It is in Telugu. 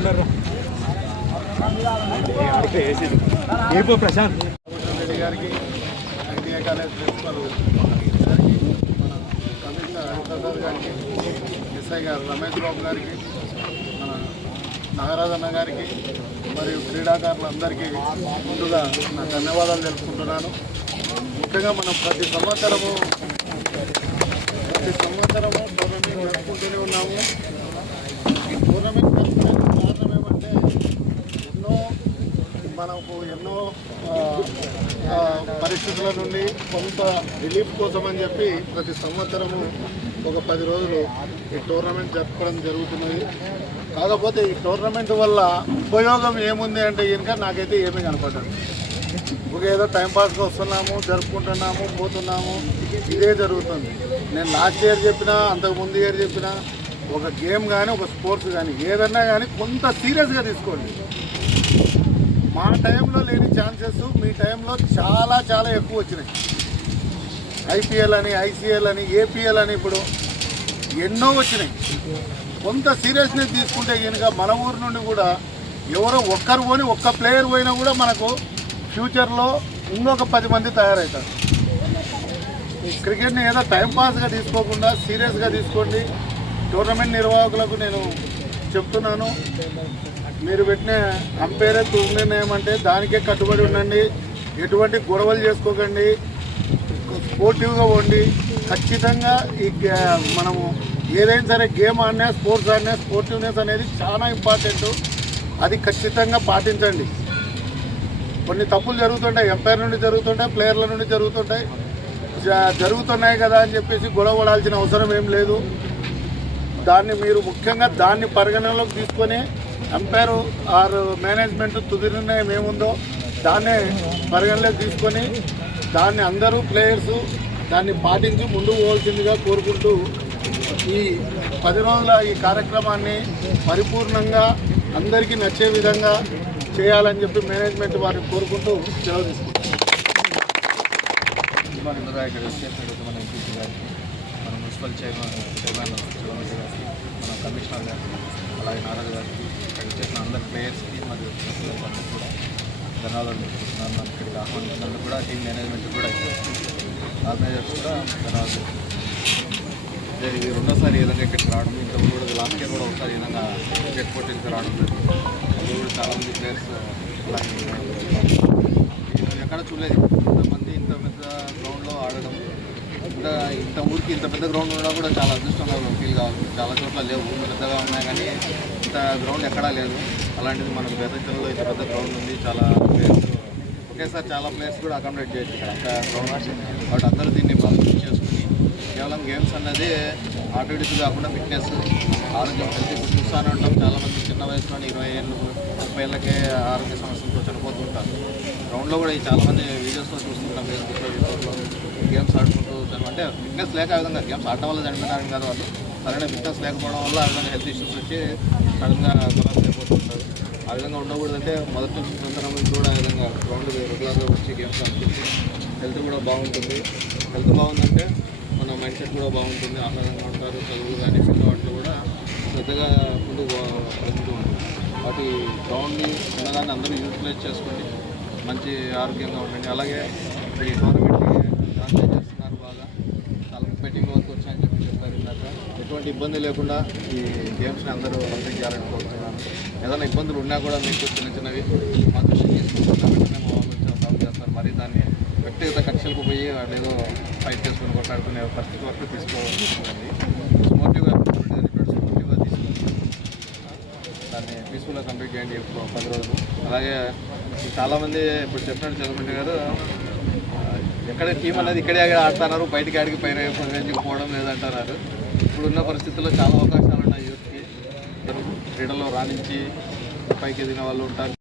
ఉండరు ఏపో ప్రశాంత్. రెడ్డి గారికి ఐటీఐ కాలేజ్ ప్రిన్సిపల్ గారికి మన కమిషనర్ హరిప్రసాద్ గారికి ఎస్ఐ గారు రమేష్ బాబు గారికి మన నాగరాజన్న గారికి మరియు క్రీడాకారులందరికీ ముందుగా నా ధన్యవాదాలు తెలుపుకుంటున్నాను. ముఖ్యంగా మనం ప్రతి సంవత్సరము ప్రతి సంవత్సరము టోర్నమెంట్ జరుపుకుంటూనే ఉన్నాము ఈ టోర్నమెంట్ జరుపుకోవడానికి కారణం ఏమంటే ఎన్నో మనకు ఎన్నో పరిస్థితుల నుండి కొంత రిలీఫ్ కోసం అని చెప్పి ప్రతి సంవత్సరము ఒక పది రోజులు ఈ టోర్నమెంట్ జరుపుకోవడం జరుగుతున్నది. కాకపోతే ఈ టోర్నమెంట్ వల్ల ఉపయోగం ఏముంది అంటే కనుక నాకైతే ఏమీ కనపడదు. ఒక ఏదో టైంపాస్గా వస్తున్నాము జరుపుకుంటున్నాము పోతున్నాము ఇదే జరుగుతుంది. నేను లాస్ట్ ఇయర్ చెప్పినా అంతకు ముందు ఇయర్ చెప్పినా ఒక గేమ్ కానీ ఒక స్పోర్ట్స్ కానీ ఏదన్నా కానీ కొంత సీరియస్గా తీసుకోండి. మా టైంలో లేని ఛాన్సెస్ మీ టైంలో చాలా చాలా ఎక్కువ వచ్చినాయి. ఐపీఎల్ అని ఐసీఎల్ అని ఏపీఎల్ అని ఇప్పుడు ఎన్నో వచ్చినాయి. కొంత సీరియస్నెస్ తీసుకుంటే కనుక మన ఊరు నుండి కూడా ఎవరో ఒక్కరు పోని ఒక్క ప్లేయర్ పోయినా కూడా మనకు ఫ్యూచర్లో ఇంకొక పది మంది తయారవుతారు క్రికెట్ని ఏదో టైంపాస్గా తీసుకోకుండా సీరియస్గా తీసుకోండి. టోర్నమెంట్ నిర్వాహకులకు నేను చెప్తున్నాను. మీరు పెట్టిన అంపైరే తుది నిర్ణయం అంటే దానికే కట్టుబడి ఉండండి. ఎటువంటి గొడవలు చేసుకోకండి. స్పోర్టివ్గా ఉండి ఖచ్చితంగా ఈ మనము ఏదైనా సరే గేమ్ ఆడినా స్పోర్ట్స్ ఆడినా స్పోర్టివ్నెస్ అనేది చాలా ఇంపార్టెంట్. అది ఖచ్చితంగా పాటించండి. కొన్ని తప్పులు జరుగుతుంటాయి. ఎంపైర్ నుండి జరుగుతుంటాయి ప్లేయర్ల నుండి జరుగుతుంటాయి. జ- జరుగుతున్నాయి కదా అని చెప్పేసి గొడవ పడాల్సిన అవసరం ఏం లేదు. దాన్ని మీరు ముఖ్యంగా దాన్ని పరిగణనలోకి తీసుకొని అంపైరు ఆర్ మేనేజ్మెంట్ తుది నిర్ణయం ఏముందో దాన్నే పరిగణలోకి తీసుకొని దాన్ని అందరూ ప్లేయర్స్ దాన్ని పాటించి ముందుకు పోవాల్సిందిగా కోరుకుంటూ ఈ పది రోజుల ఈ కార్యక్రమాన్ని పరిపూర్ణంగా అందరికీ నచ్చే విధంగా చేయాలని చెప్పి మేనేజ్మెంట్ వారిని కోరుకుంటూ సెలవు తీసుకుంటాం మన మున్సిపల్ చైర్మన్ చైర్మన్ గారికి మన కమిషనర్ గారికి అలాగే నారాజు గారికి ఇక్కడ చేసిన అందరి ప్లేయర్స్కి మరియు అందరికీ కూడా ధన్యవాదాలు చెప్తున్నాను నన్ను ఇక్కడికి ఆహ్వానించినందుకు కూడా టీం మేనేజ్మెంట్ కూడా ఆర్గనైజర్స్ కూడా ధన్యవాదాలు ఇదే ఇది రెండోసారి ఈ విధంగా ఇక్కడికి రావడం ఇంతకు కూడా లాస్ట్ ఇయర్ కూడా ఒకసారి ఈ విధంగా క్రికెట్ పోటీలకు రావడం జరిగింది. అందులో కూడా చాలామంది ప్లేయర్స్ అలాగే ఎక్కడ చూడలేదు ఇంతమంది ఇంత పెద్ద గ్రౌండ్లో ఆడడం ఇంత ఇంత ఊరికి ఇంత పెద్ద గ్రౌండ్ ఉన్నా కూడా చాలా అదృష్టంగా ఫీల్ కావాలి. చాలా చోట్ల లేవు. పెద్దగా ఉన్నాయి కానీ ఇంత గ్రౌండ్ ఎక్కడా లేదు. అలాంటిది మనకు బెదచల్లో ఇంత పెద్ద గ్రౌండ్ ఉంది. చాలా ప్లేస్ ఒకేసారి చాలా ప్లేస్ కూడా అకామిడేట్ చేయొచ్చు ఇక్కడ. అంత గ్రౌండ్ బట్ అందరూ దీన్ని బాగా చేసుకుని కేవలం గేమ్స్ అన్నది ఆటోడిస్ కాకుండా ఫిట్నెస్ ఆరోగ్యం హెల్త్ ఇప్పుడు చూస్తూనే ఉంటాం చాలామంది చిన్న వయసులోనే ఇరవై ఏళ్ళు ముప్పై ఏళ్ళకే ఆరోగ్య సమస్యలతో చనిపోతుంటారు. గ్రౌండ్లో కూడా చాలామంది వీడియోస్లో చూస్తుంటాం ఫేస్బుక్లో యూట్యూబ్లో గేమ్స్ ఆడుకుంటూ చని- అంటే ఫిట్నెస్ లేక ఆ విధంగా గేమ్స్ ఆడటం వల్ల చనిపోయినారని కాదు వాళ్ళు. సరైన ఫిట్నెస్ లేకపోవడం వల్ల ఆ విధంగా హెల్త్ ఇష్యూస్ వచ్చి సడన్గా కొలాప్స్ అయిపోతుంటారు ఆ విధంగా ఉండకూడదంటే మొదటి నుంచి సంవత్సరం నుంచి కూడా ఆ విధంగా. గ్రౌండ్ రెగ్యులర్గా వచ్చి గేమ్స్ ఆడుకుంటే హెల్త్ కూడా బాగుంటుంది. హెల్త్ బాగుందంటే మన మైండ్ సెట్ కూడా బాగుంటుంది. ఆహ్లాదంగా ఉంటారు. చదువులు కానీ చిన్న వాటిలో కూడా పెద్దగా ముందుకు వెళ్తూ వాటి గ్రౌండ్ని ఉన్నదాన్ని అందరూ యూటిలైజ్ చేసుకోండి. మంచి ఆరోగ్యంగా ఉండండి. అలాగే ఈ టోర్నమెంట్కి ఆర్గనైజ్ చేస్తున్నారు బాగా. చాలా బెట్టింగ్ వరకు వచ్చాయని చెప్పి చెప్పారు ఇందాక. ఎటువంటి ఇబ్బంది లేకుండా ఈ గేమ్స్ని అందరూ కంప్లీట్ చేయాలని కోరుతున్నాను. ఏదైనా ఇబ్బందులు ఉన్నా కూడా మీకు చిన్న చిన్నవి మా దృష్టికి తీసుకుంటున్నా వెంటనే మా వాళ్ళు సాల్వ్ చేస్తారు. మరి దాన్ని వ్యక్తిగత కక్షలకు పోయి వాళ్ళు ఏదో ఫైట్ చేసుకుని కొట్లాడుకునే పరిస్థితి వరకు తీసుకోవాలి స్పోర్టివ్గా స్పోర్టివ్గా తీసుకుంటారు దాన్ని కంప్లీట్ చేయండి పది రోజులు. అలాగే చాలామంది ఇప్పుడు చెప్పినట్టు చంద్రమంటి గారు ఎక్కడ టీం అనేది ఇక్కడే ఆడుతున్నారు బయటికి ఆడికి పైన పోవడం లేదంటున్నారు. ఇప్పుడున్న పరిస్థితుల్లో చాలా అవకాశాలు ఉన్నాయి యూత్కి. క్రీడల్లో రాణించి పైకి ఎదిగిన వాళ్ళు ఉంటారు.